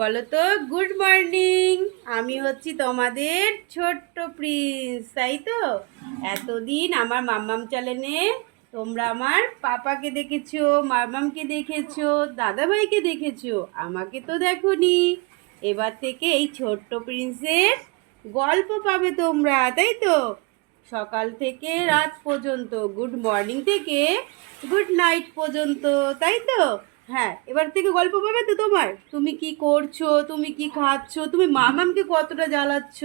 বলো তো good morning আমি হচ্ছি তোমাদের ছোট্ট প্রিন্স তাই তো? এতদিন আমার মাম্মাম চ্যানেলে তোমরা আমার পাপাকে দেখেছ মামামকে দেখেছ, দাদাভাইকে দেখেছ, আমাকে তো দেখোনি। এবার থেকে এই ছোট্ট প্রিন্সের গল্প পাবে তোমরা, তাই তো? সকাল থেকে রাত পর্যন্ত গুড মর্নিং থেকে গুড নাইট পর্যন্ত, তাই তো? হ্যাঁ এবার থেকে গল্প পাবে তো তোমার? তুমি কি করছ? তুমি কি খাচ্ছ? তুমি মামামকে কতটা জ্বালাচ্ছ?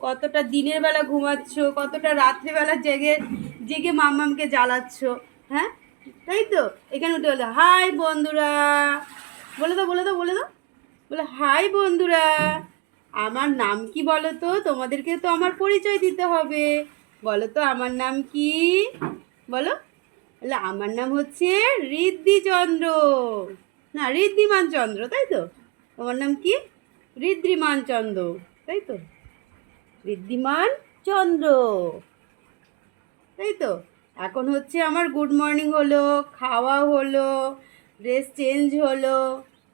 কতটা দিনের বেলা ঘুমাচ্ছ? কতটা রাত্রিবেলা জেগে জেগে মামামকে জ্বালাচ্ছ? হ্যাঁ? তাই তো? এখানে উঠে বলে, হাই বন্ধুরা। বলে দাও বলে দাও বলে দাও। বলে, হাই বন্ধুরা, আমার নাম কি বলো তো তোমাদেরকে তো আমার পরিচয় দিতে হবে। বলো তো আমার নাম কি? বলো। বলে আমার নাম হচ্ছে ঋদ্ধিচন্দ্র। না ঋদ্ধিমান চন্দ্র তাই তো? তোমার নাম কি? ঋদ্ধিমান চন্দ্র তাই তো? ঋদ্ধিমান চন্দ্র তাই তো? এখন হচ্ছে আমার গুড মর্নিং হলো, খাওয়া হলো ড্রেস চেঞ্জ হলো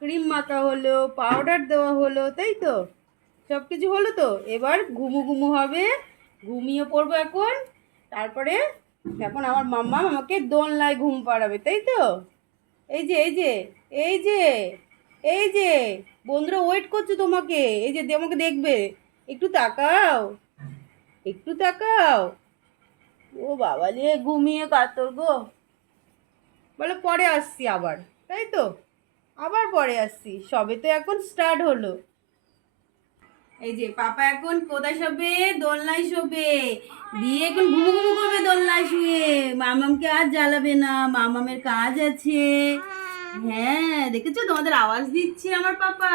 ক্রিম মাখা হলো পাউডার দেওয়া হলো, তাই তো? সব কিছু হলো তো? এবার ঘুমু ঘুমু হবে, ঘুমিয়ে পড়ব এখন, তারপরে এখন আমার মাম্মা আমাকে দোলনায় ঘুম পাড়াবে, তাই তো? এই যে এই যে এই যে এই যে, বন্ধুরা ওয়েট করছে তোমাকে, এই যে আমাকে দেখবে, একটু তাকাও একটু তাকাও। ও বাবা রে, ঘুমিয়ে কাতর গো। বলে পরে আসছি আবার, তাই তো? আবার পরে আসছি, সবে তো এখন স্টার্ট হলো। এই যে, পাপা এখন কোথায় শোবে? দোলনায় শোবে। দিয়ে এখন ঘুমু ঘুমো করবে দোলনায় শুয়ে। মামামকে আর জ্বালাবে না, মামামের কাজ আছে। হ্যাঁ দেখেছ? তোমাদের আওয়াজ দিচ্ছে আমার পাপা।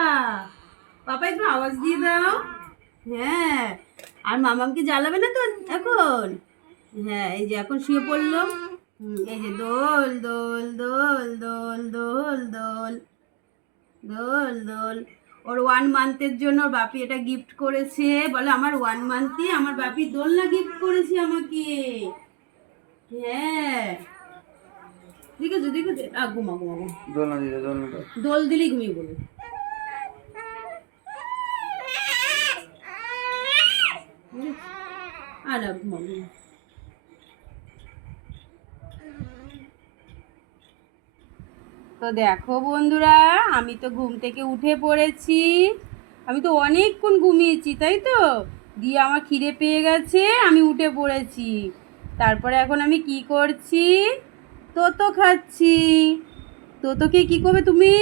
পাপা, একটু আওয়াজ দিয়ে দাও। হ্যাঁ আর মামামকে জ্বালাবে না তো এখন? হ্যাঁ এই যে এখন শুয়ে পড়ল। এই যে দোল দোল দোল দোল দোল দোল দোল দোল। ওর ওয়ান মান্থের জন্য ওর বাপি এটা গিফট করেছে। বলে আমার ওয়ান মান্থে আমার বাপি দোলনা গিফট করেছে আমাকে। হ্যাঁ। ঠিক আছে আ ঘুমা ঘুমা। দোলনা দিতে দোলনা দোল দিলেই ঘুমিয়ে পড়বে। আর ঘুমা ঘুমা তো দেখো বন্ধুরা, আমি তো ঘুম থেকে উঠে পড়েছি। আমি তো অনেকক্ষণ ঘুমিয়েছি, তাই তো? দিয়ে আমার খিদে পেয়ে গেছে, আমি উঠে পড়েছি। তারপরে এখন আমি কি করছি? তোতো খাচ্ছি। তোতোকে কি করবে তুমি?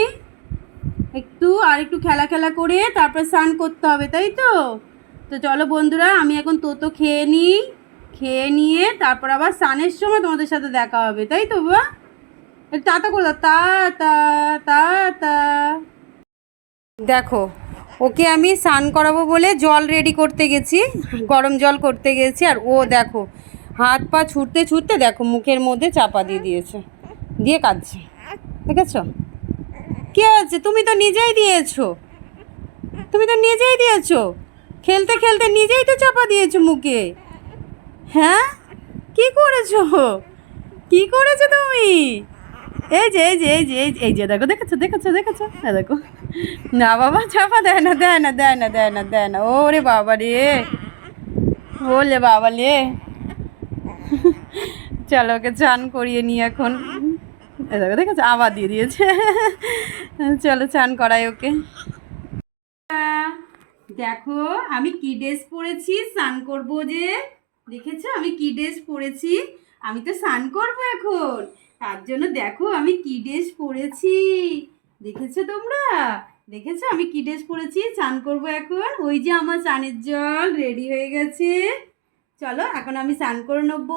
একটু আর একটু খেলা খেলা করে তারপর স্নান করতে হবে, তাই তো? তো চলো বন্ধুরা, আমি এখন তোতো খেয়ে নিই। খেয়ে নিয়ে তারপর আবার স্নানের সময় তোমাদের সাথে দেখা হবে, তাই তো বাবা তাতা করে দাও তা তা তা তা দেখো, ওকে আমি স্নান করাবো বলে জল রেডি করতে গেছি, গরম জল করতে গেছি, আর ও দেখো, হাত পা ছুটতে ছুটতে দেখো, মুখের মধ্যে চাপা দিয়ে দিয়েছে, দিয়ে কাঁদছে, দেখেছ? কি হয়েছে? তুমি তো নিজেই দিয়েছ, তুমি তো নিজেই দিয়েছ, খেলতে খেলতে নিজেই তো চাপা দিয়েছ মুখে হ্যাঁ? কি করেছ? কি করেছ তুমি? এই যে এই যে এই যে, এই এই যে, দেখো, দেখেছ দেখেছ দেখেছ? হ্যাঁ দেখো। না বাবা, চাপা, দেয় না দেয় না দেয় না দেয় না দেয় না। ওরে বাবা রে। ওলে বাবা রে চলো, ওকে চান করিয়ে নিই এখন। দেখো, দেখেছ? আবার দিয়ে দিয়েছে। চলো, চান করাই ওকে। দেখো, আমি কি ড্রেস পরেছি, স্নান করব যে। দেখেছ? আমি কি ড্রেস পরেছি। আমি তো স্নান করব এখন। তার জন্য দেখো আমি কি ড্রেস পরেছি। দেখেছ তোমরা? দেখেছ? আমি কি ড্রেস পরেছি? স্নান করব এখন। ওই যে আমার স্নানের জল রেডি হয়ে গেছে। চলো, এখন আমি স্নান করে নেব।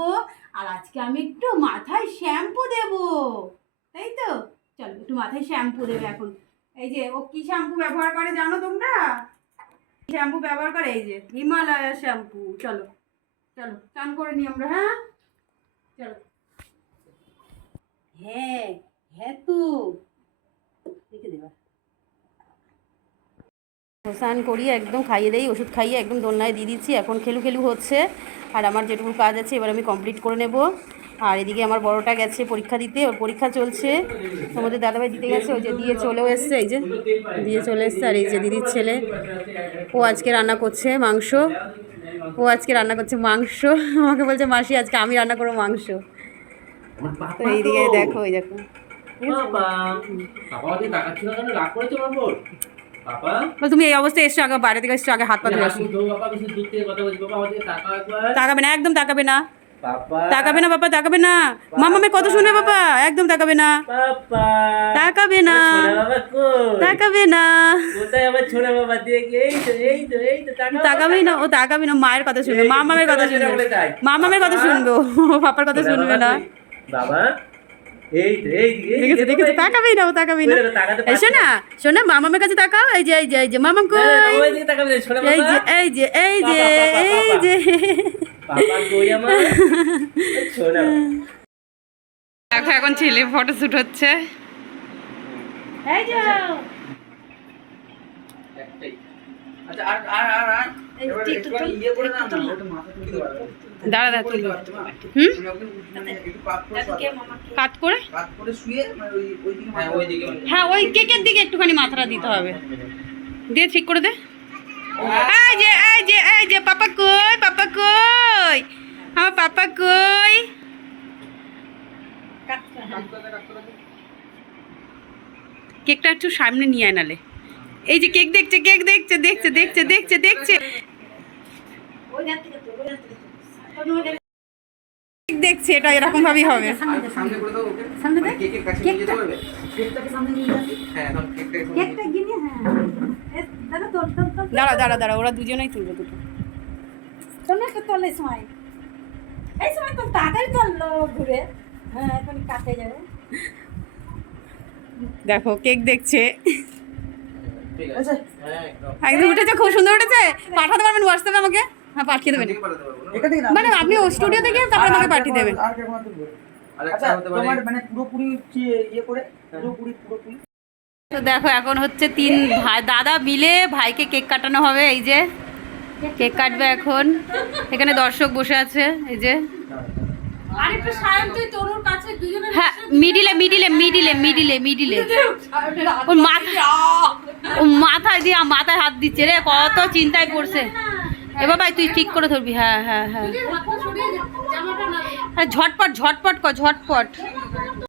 আর আজকে আমি একটু মাথায় শ্যাম্পু দেব। তাই তো? চলো, একটু মাথায় শ্যাম্পু দেবে এখন। এই যে, ও কি শ্যাম্পু ব্যবহার করে জানো তোমরা? শ্যাম্পু ব্যবহার করে, এই যে হিমালয়া শ্যাম্পু। চলো চলো চান করে নি আমরা হ্যাঁ? হ্যাঁ হ্যাঁ তো। স্নান করিয়ে একদম খাইয়ে দেই, ওষুধ খাইয়ে একদম দোলনায় দিয়ে দিচ্ছি, এখন খেলু খেলু হচ্ছে। আর আমার যেটুকু কাজ আছে, এবার আমি কমপ্লিট করে নেব। আর এদিকে আমার বড়টা গেছে পরীক্ষা দিতে, ওর পরীক্ষা চলছে। তোমাদের দাদাভাই দিতে গেছে, ওই যে দিয়ে চলেও এসছে, এই যে দিয়ে চলে এসছে। আর এই যে দিদির ছেলে, ও আজকে রান্না করছে মাংস। ও আজকে রান্না করছে মাংস। আমাকে বলছে মাসি আজকে আমি রান্না করব মাংস। তো এইদিকে দেখো এই দেখো। তুমি এই অবস্থায় এসছো আগে বাইরে থেকে এসছো আগে হাত পা ধরে তাকাবে না একদম তাকাবে না। তাকাবে না বাবা তাকাবে না। মামামে কত শুনবে বাবা একদম তাকাবে না। তাকাবে না। তাকাবে না। কোথায় আমার ছোড়া বাবা? দেখে এই তো এই তো এই তো তাকাও তাকাবেই না ও তাকাবে না মায়ের কথা শুনবে মামামের কথা শুনবে। মামামের কথা শুনবে ও পাপার কথা শুনবে না? বাবা? তাকাবেই না ও তাকাবেই না। শোনা শোনা মামামের কাছে তাকাও এই যে এই যে এই যে মামাম কই? তাকাবে এই যে এই যে এই যে এই যে। দেখো এখন ছেলে ফটো শুট হচ্ছে। এই যে। একটাই। আচ্ছা ইয়ে দাঁড়া দাঁড়া তুলবো হুম? কাট করে হ্যাঁ হ্যাঁ ওই কেকের দিকে একটুখানি মাথাটা দিতে হবে। দিয়ে ঠিক করে দে। এই যে এই যে এই যে পাপা কই পাপা কই আমার পাপা কই কেকটা একটু সামনে নিয়ে আয় নালে। এই যে কেক দেখছে কেক দেখছে দেখছে দেখছে দেখছে দেখছে। দেখছে এটা এরকম ভাবেই হবে। সামনে করে দাও ওকে। সামনে দে কেকের কাছে নিয়ে যেতে পারবে কেকটাকে সামনে নিয়ে যাবি? হ্যাঁ এখন কেকটাকে সামনে নিয়ে দাঁড়া দাঁড়া দাঁড়া ওরা দুজনেই তুলবে দুটো। তোলে এই সময়। এই সময় তো তাড়াতাড়ি চলল ঘুরে। হ্যাঁ এখন কাটে যাবে। দেখো কেক দেখছে। ঠিক আছে। হ্যাঁ একদম। একদম উঠেছে খুব সুন্দর উঠেছে। পাঠাতে পারবেন হোয়াটসঅ্যাপে আমাকে? হ্যাঁ পাঠিয়ে দেবেন। পারব না। মানে আপনি স্টুডিও থেকে তারপরে আমাকে পাঠিয়ে দেবেন। আচ্ছা তো দেখো এখন হচ্ছে তিন ভাই দাদা মিলে ভাইকে কেক কাটানো হবে এই যে। কেক কাটবে এখন। এখানে দর্শক বসে আছে এই যে। হ্যাঁ মিডিলে মিডিলে মিডিলে মিডিলে মিডিলে। ওর মাথা ও মাথায় দিয়ে মাথায় হাত দিচ্ছে রে কত চিন্তায় পড়ছে। এ বাবাই তুই ঠিক করে ধরবি হ্যাঁ হ্যাঁ হ্যাঁ। হ্যাঁ ঝটপট ঝটপট কর ঝটপট।